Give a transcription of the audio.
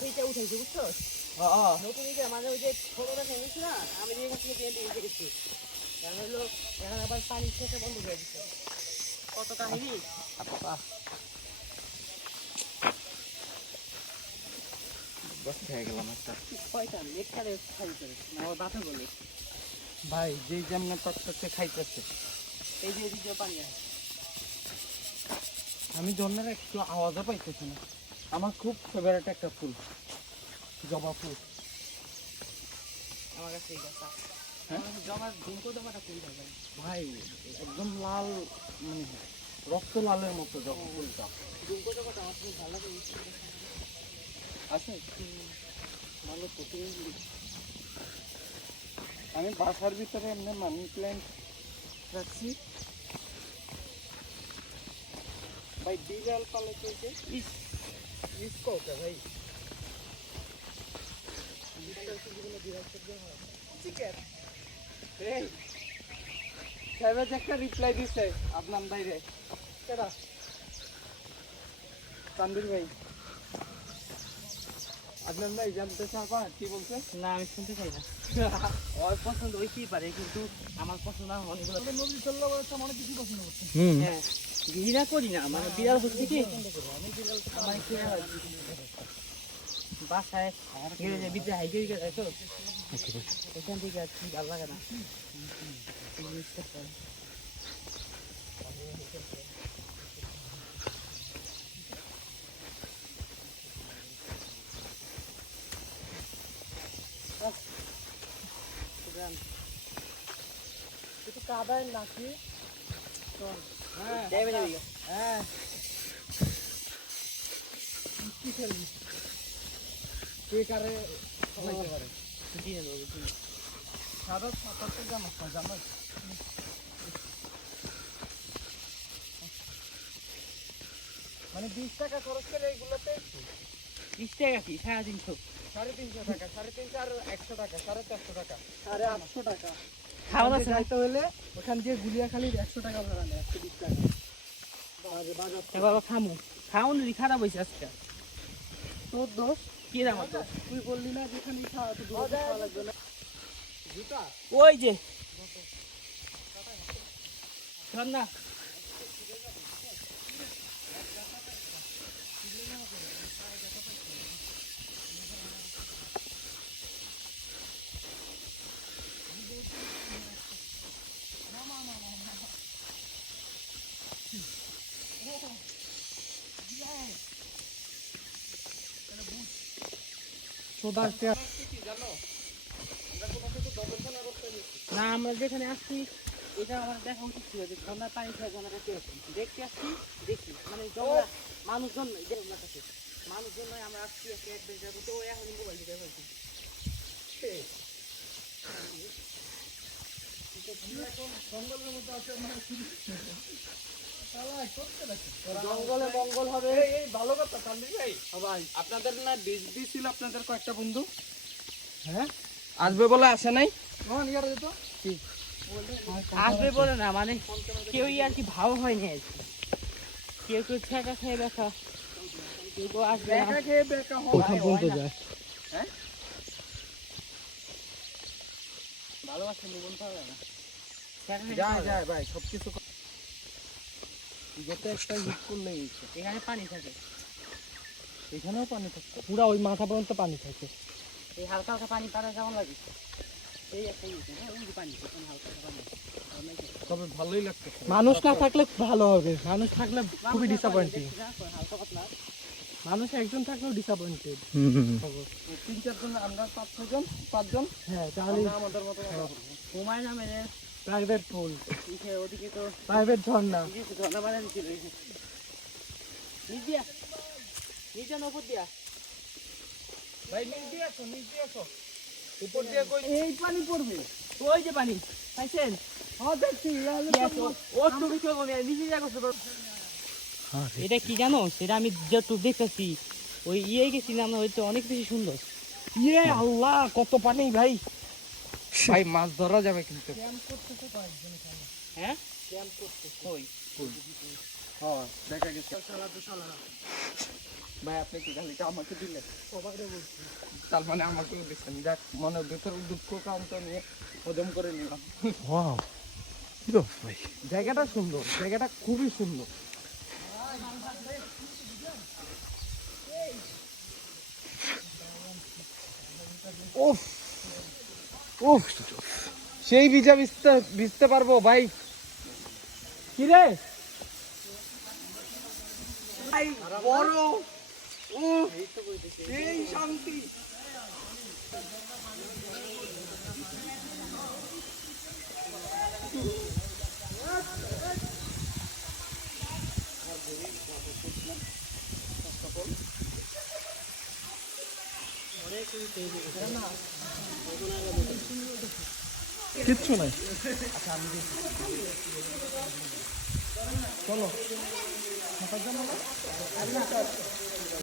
সেইটা উঠাইছে বুঝছো? নতুন ইটা মানে ওই যে ছোটটা ফেলেছি না, আমি যে এখান থেকে দিয়ে গেছি, এখন হলো এখন আবার পানি খেতে বন্ধ করে দিচ্ছে। কত কাহিনী। বসতে হয়ে গেলাম একটা কয়টা নেকটারে খাই করে আমার বাপে বলে ভাই, যেই যেমন টকটকে খাইতেছে। এই যে এদিকে পানি আছে। আমি জন্মের একটু আওয়াজও পাইতেছি না। আমার খুব ফেভারিট একটা ফুল, জবা ফুল। আমার কাছে এই গাছটা হ্যাঁ জমার ঝুমকো জমাটা ফুল থাকে ভাই, একদম লাল, মানে রক্ত লালের মতো জবা ফুলটা ঝুমকো জমাটা আমার খুব ভালো লাগে। আছে ভালো তো। আমি বাসার ভিতরে এমনি মানি প্ল্যান্ট রাখছি ভাই। বিড়াল পালে চলছে ইস কোকে ভাই। একটা রিপ্লাই দিছে আপনার বাইরে কেডা? তানভীর ভাই। আপনার ভাই জানতে চাপা কি বলছে? না আমি শুনতে চাই না। ওর পছন্দ হইতেই পারে, কিন্তু আমার পছন্দ অনেকগুলো। নবী সাল্লাল্লাহু আলাইহি ওয়াসাল্লাম অনেক কিছু পছন্দ করতেন। হ্যাঁ, ঘৃণা করি না, মানে বিড়াল হচ্ছে কি আমার ঘৃণা হয়। বাসায় গেলে যে বিদ্যা হাইকে যায় তো ওখান থেকে আর কি ভালো লাগে না এই জিনিসটা। একটু কাদায় নাকি হ্যাঁ কি খেলবি? কে কারে চালাইতে পারে? সাদা সাঁতারতে জানাস না, জানাস? মানে 20 টাকা খরচ করে এইগুলোতে 20 টাকা কি 350? 350 টাকা, 350 আর 100 টাকা, 450 টাকা, 850 টাকা। খাওয়া দাওয়া যাইতে হলে ওখান দিয়ে গুলিয়াখালীর 100 টাকা ভাড়া নেয়, 120 টাকা। বাবা খামু খাওন যদি খারাপ হয়েছে আজকে তোর দোষ কি আমার তো তুই বললি না যেখানে খাওয়া তো দূরে খাওয়া লাগবে না। জুতা ওই যে শোন না না আমরা যেখানে আসছি এটা আমার দেখা উচিত ছিল যে ঝর্ণার পানি খেয়ে ঝর্ণাটা কে দেখতে আসছি, দেখি মানে ঝর্ণা মানুষজন ঝর্ণার কাছে মানুষজন নয়, আমরা আসছি একটা অ্যাডভেঞ্চার করতে। ও এখন মোবাইল দিতে হয়েছে জঙ্গলে মঙ্গল হবে। এই ভালো কথা তানভীর ভাই। ভাই আপনাদের না বীজ দিছিল আপনাদের কয়েকটা বন্ধু? হ্যাঁ আসবে বলে আসে নাই? আসবে বলে না, মানে কেউই আর কি ভাও হয়নি আর কি। কেউ কেউ ছেঁকা খেয়ে দেখা, কেউ কেউ আসবে না। একা খেয়ে বেকা হয় না। হ্যাঁ ভালোবাসা নিবন্ধ হবে না, ছেঁকা খেয়ে যায় খাওয়া যায়। যায় ভাই, সবকিছু যত একটা হিট করলেই এখানে পানি থাকে, এখানেও পানি থাকতো, পুরা ওই মাথা পর্যন্ত পানি থাকে। এই হালকা হালকা পানি পাড়া কেমন লাগে, এই একটা ইয়ে, হ্যাঁ ওই যে পানি এখানে হালকা হালকা পানি। তবে ভালোই লাগতো। মানুষ না থাকলে ভালো হবে, মানুষ থাকলে খুবই ডিসঅ্যাপয়েন্টিং। হালকা পাতলা মানুষ একজন থাকলেও ডিসঅ্যাপয়েন্টেড। 3-4 জন, আমরা 5-6 জন, হ্যাঁ তাহলে আমরা আমাদের মতো মজা করবো। হুমায়ুন আহমেদের প্রাইভেট পুল, ওদিকে তো প্রাইভেট ঝর্ণা। ঝর্ণা বানানো ছিল নিচ দিয়া, নিচ দিয়া না উপর দিয়া? ভাই নিচ দিয়ে আসো, নিচ দিয়ে আসো। উপর দিয়ে কই এই পানি পড়বে? ওই যে পানি পাইছেন? হ্যাঁ দেখছি। ও তুমি কি বলবো নিচে যা করছো। এটা কি জানো, সেটা আমি যতটুকু দেখতেছি ওই ইয়ে গেছিলাম হয়তো অনেক বেশি সুন্দর। ইয়ে আল্লাহ কত পানি ভাই। ভাই মাছ ধরা যাবে কিন্তু। হ্যাঁ ওই হ্যাঁ দেখা গেছে। ভাই আপনি কি গালিটা আমাকে দিলেন? তার মানে আমাকেও দিচ্ছেন। দেখ মনের ভিতরে দুঃখ কান্ত নিয়ে হজম করে নিলাম। ওয়াও কি তো ভাই জায়গাটা সুন্দর, জায়গাটা খুবই সুন্দর। উফ উফ সেই ভিজা ভিজতে পারবো ভাই। কি রে ভাই বড় এই শান্তি। কিচ্ছু নাই। চলো